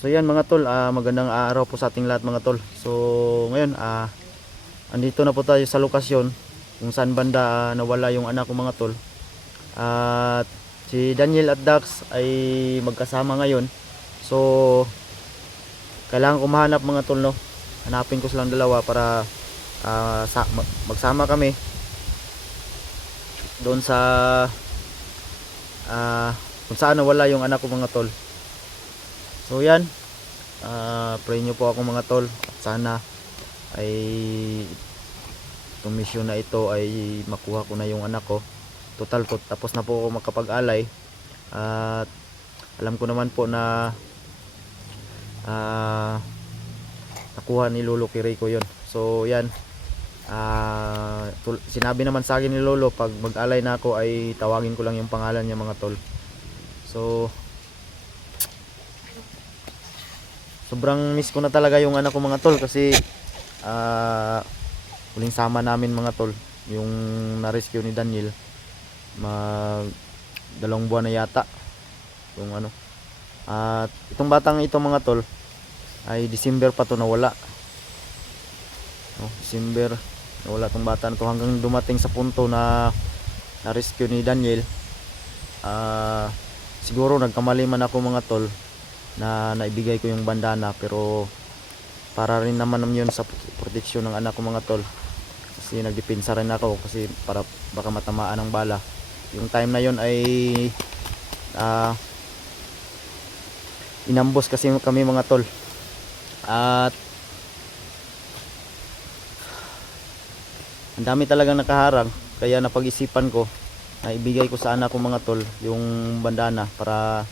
So yan mga tol, magandang araw po sa ating lahat mga tol. So ngayon andito na po tayo sa lokasyon kung saan banda nawala yung anak ko mga tol. At si Daniel at Dax ay magkasama ngayon. So kailangan ko mahanap mga tol, no. Hanapin ko silang dalawa para magsama kami doon sa kung saan nawala yung anak ko mga tol. So yan, pray nyo po ako mga tol at sana ay itong mission na ito ay makuha ko na yung anak ko. Total ko tapos na po ako makapag-alay at alam ko naman po na nakuha ni Lolo Kiray ko yun. So yan, sinabi naman sa akin ni Lolo pag mag-alay na ako ay tawagin ko lang yung pangalan niya mga tol. So sobrang miss ko na talaga yung anak ko mga tol kasi huling sama namin mga tol yung na-rescue ni Daniel, mag 2 buwan na yata yung ano. At itong batang ito mga tol ay December pa to nawala, no? December nawala tong bata na to hanggang dumating sa punto na na-rescue ni Daniel. Siguro nagkamali man ako mga tol na naibigay ko yung bandana, pero para rin naman yun sa proteksyon ng anak ko mga tol, kasi nagdepensa rin ako kasi para baka matamaan ng bala. Yung time na yun ay inambos kasi kami mga tol at ang dami talagang nakaharang, kaya napag-isipan ko na ibigay ko sa anak ko mga tol yung bandana para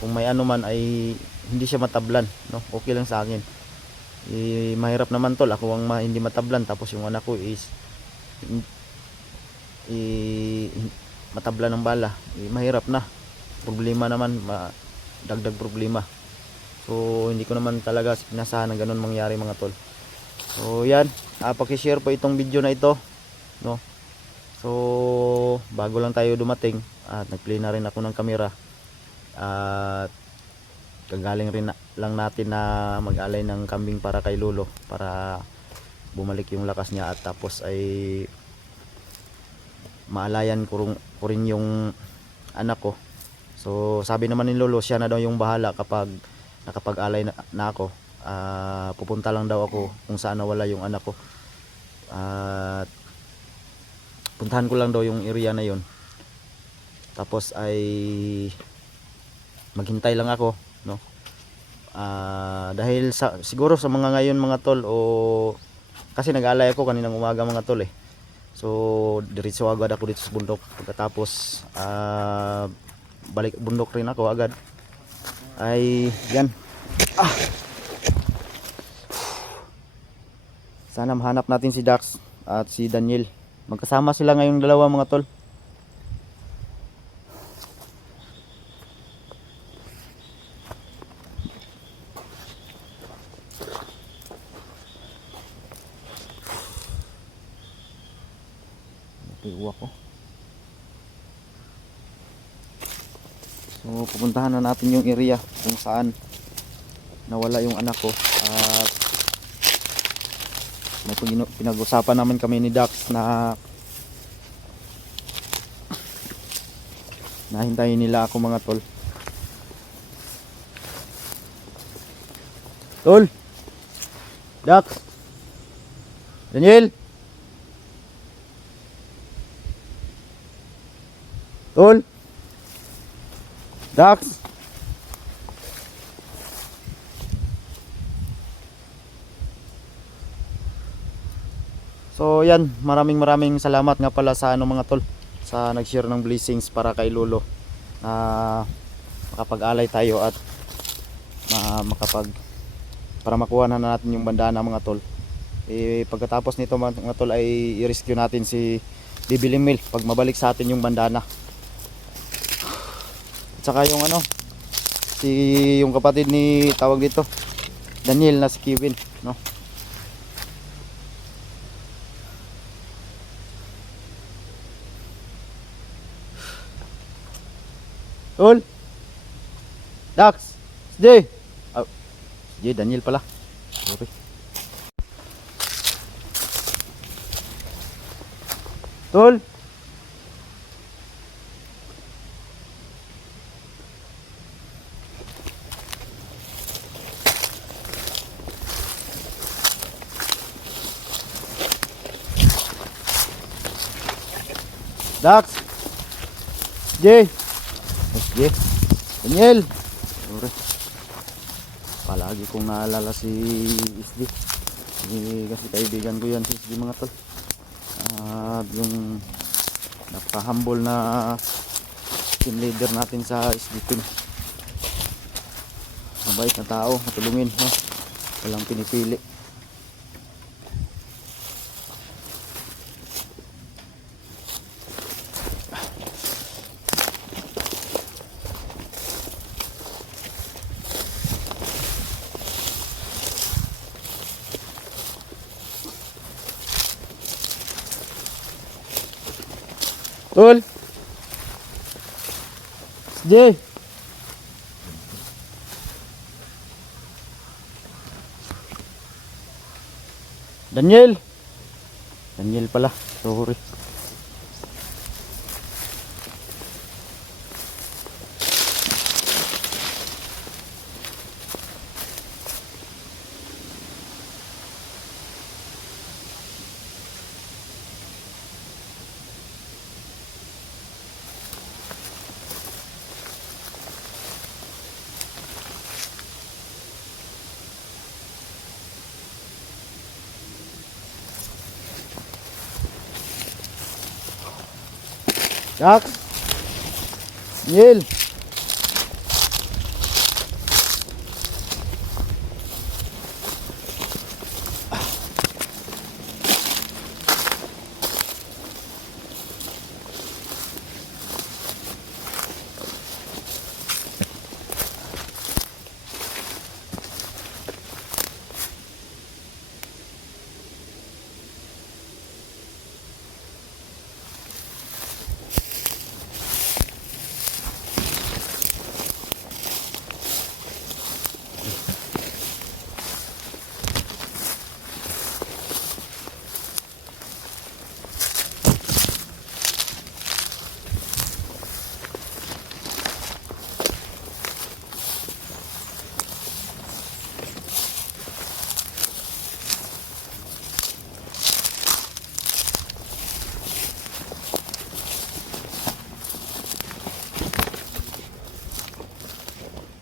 kung may ano man ay hindi siya matablan, no? Okay lang sa akin. Mahirap naman tol, ako ang hindi matablan tapos yung anak ko is matablan ng bala. Mahirap na. Problema naman, dagdag problema. So hindi ko naman talaga pinasahan na ganun mangyari mga tol. So yan, paki-share po itong video na ito, no? So bago lang tayo dumating at nag-play na rin ako ng camera. At kagaling rin lang natin na mag-alay ng kambing para kay Lolo para bumalik yung lakas niya at tapos ay maalayan ko rin yung anak ko. So sabi naman ni Lolo siya na daw yung bahala kapag nakapag-alay na ako. Pupunta lang daw ako kung saan nawala yung anak ko at puntahan ko lang daw yung area na yun, tapos ay maghintay lang ako, no? Dahil siguro sa mga ngayon mga tol, o kasi nag-alay ako kaninang umaga mga tol eh. So diretso agad ako dito sa bundok, pagkatapos balik bundok rin ako agad. Ay yan, sana mahanap natin si Dax at si Daniel. Magkasama sila ngayong dalawa mga tol. Uwa ko. So pupuntahan na natin yung area kung saan nawala yung anak ko at may pinag-usapan namin kami ni Dax na nahintayin nila ako mga tol. Tol, Dax, Daniel, Tol, Dax. So yan, maraming salamat nga pala sa mga tol, sa nag-share ng blessings para kay Lolo na makapag-alay tayo at para makuha na natin yung bandana mga tol. Pagkatapos nito mga tol ay i-rescue natin si Bibi Limil pag mabalik sa atin yung bandana. At saka yung yung kapatid ni tawag dito Daniel na si Kevin, no? Tol, Dax, Sday, Daniel pala. Sorry. Tol. Dax. J. J. Daniel. Sorry. Palagi kong naalala si SD. Kasi kaibigan ko yan si SD mga tol. At yung napaka-humble na team leader natin sa SD team. Mabait na tao, matulungin, no? Walang pinipili. Tol. Jay. Daniel. Daniel pala. Sorry. Jack. Daniel.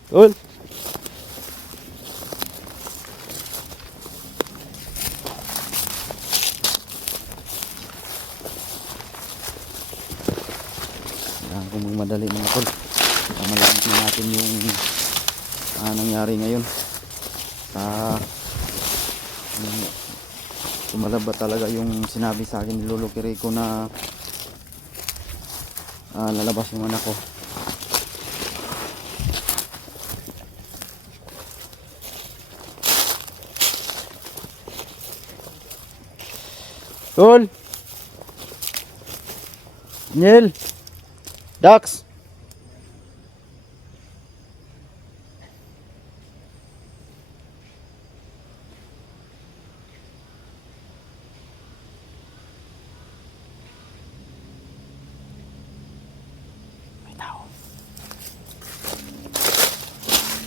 Tol. Kailangan kong madali mga tol. Malaman na natin yung nangyari ngayon. Tumalab ba talaga yung sinabi sa akin ni Lolo Kiriko na lalabas yung anak ko. Tol. Daniel. Dax. May tao.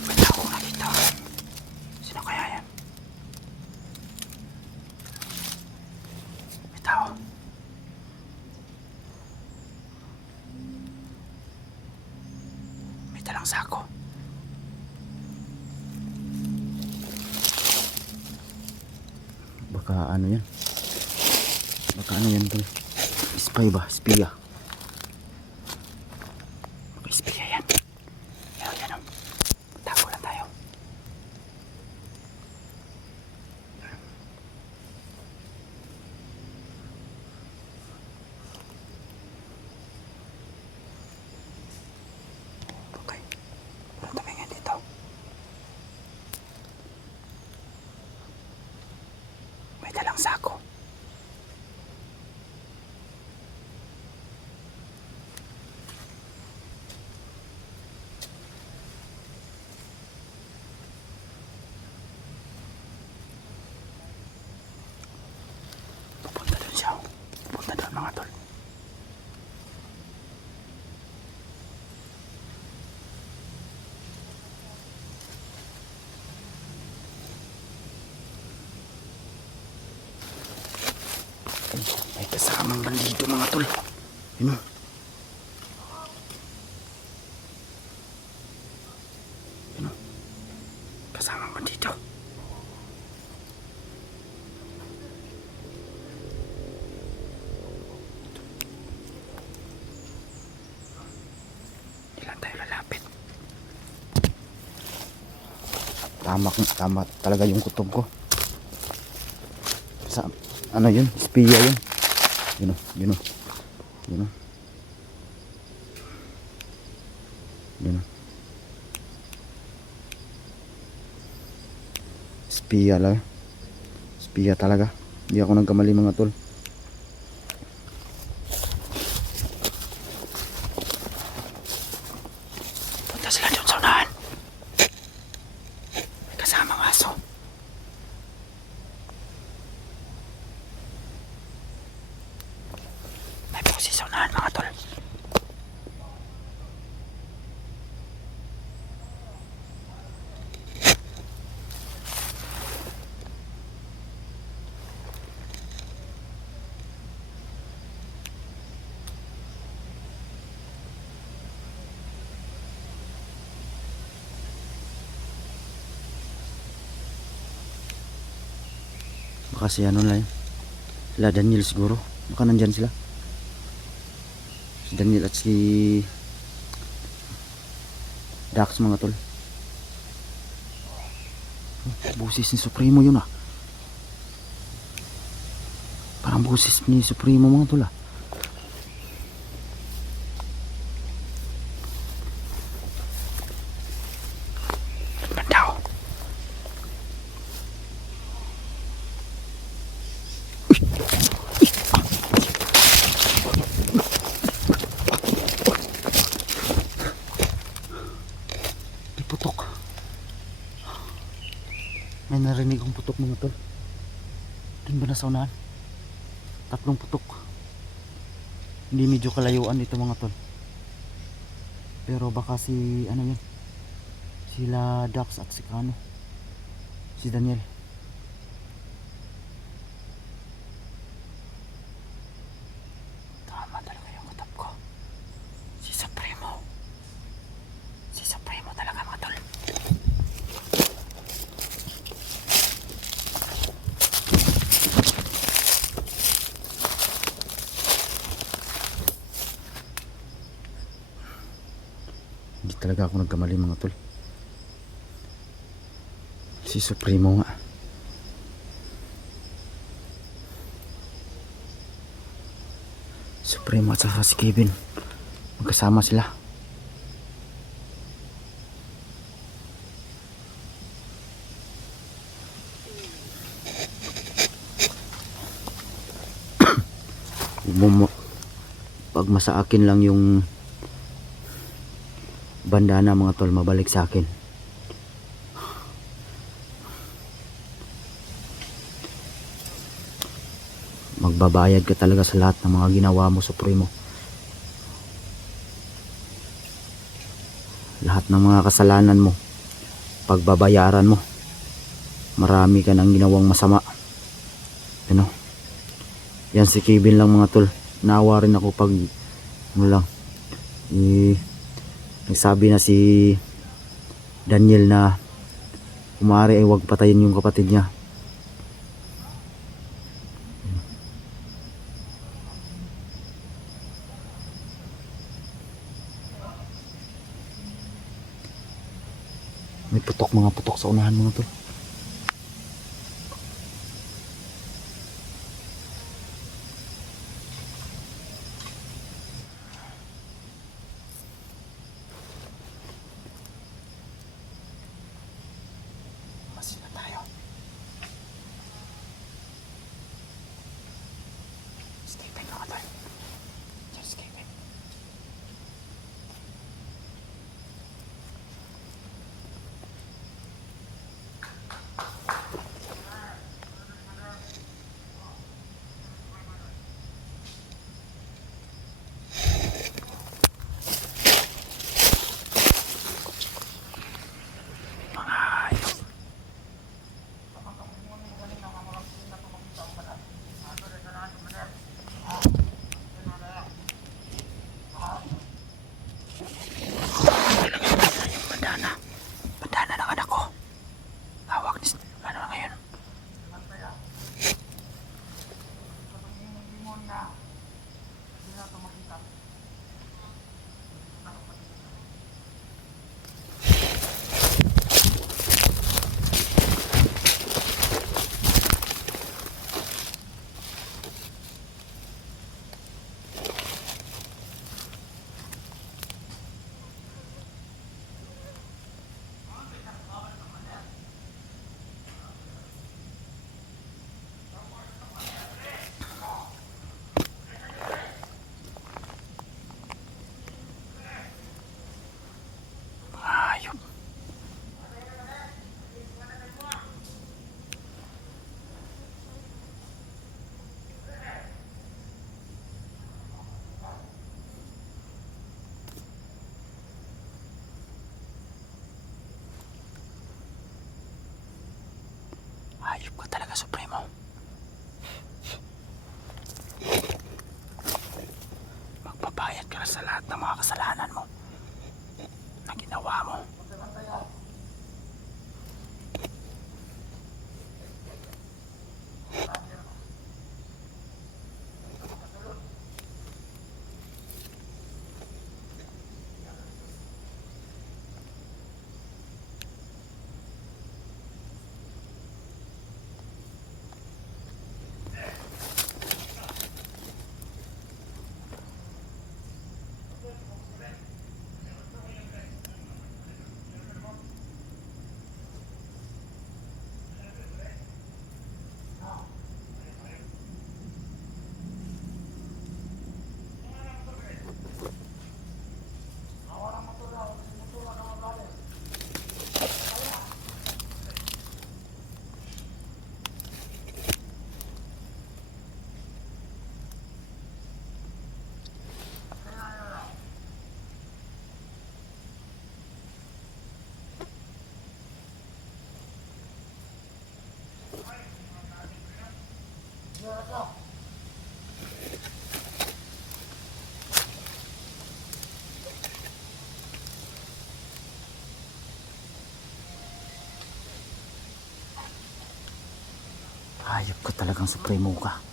May tao nakita. Sino kaya yan? May tao. May dalang sako. Baka ano yan? Baka ano yan tol? Spy ba? Spiya. Baka spiya yan. Yan yan. Tago lang tayo. Okay. Ano tumingin dito? May dalang sako. mga tol. Yun o. Yun o. Kasama mo dito. Ilan tayo lalapit. Tama talaga yung kutob ko. Sa, ano yun? Espiya yun. Yun o. Yun o. Yun o. Yun o. Espiya lang. Espiya talaga. Hindi ako nagkamali mga tol. Punta sila dun sa unahan. May kasamang aso. May boses sa unahan mga tol. Baka si ano lang yun. Sila Daniel siguro. Baka nandyan sila. Si Daniel at si Dax mga tol. Boses ni Supremo yun ah. Parang boses ni Supremo mga tol ah. Bandaw. May putok. May narinig akong putok mga tol. Doon ba nasa unahan? 3 putok. Hindi medyo kalayuan ito mga tol. Pero baka si ano yun, sila Dax at si Kano, si Daniel. Tama talaga yung kutob ko. Si Supremo. Si Supremo talaga mga tol. Hindi talaga ako nagkamali mga tol. Si Supremo nga. Supremo at saka si Kevin. Magkasama sila. Pag masa akin lang yung bandana mga tol, mabalik sa akin. Magbabayad ka talaga sa lahat ng mga ginawa mo, Supremo. Lahat ng mga kasalanan mo, pagbabayaran mo. Marami ka nang ginawang masama. Ano? Yan si Kevin lang mga tol. Naawa rin ako pag ano lang, nagsabi na si Daniel na kumari ay huwag patayin yung kapatid niya. May putok, mga putok sa unahan mga tol. Masin na tayo. Escaping mga tol. Just escaping. Ayop. Hayop ka talaga, Supremo. Magbabayad ka na sa lahat ng mga kasalanan mo na ginawa mo. Hayop ka talagang Supremo ka.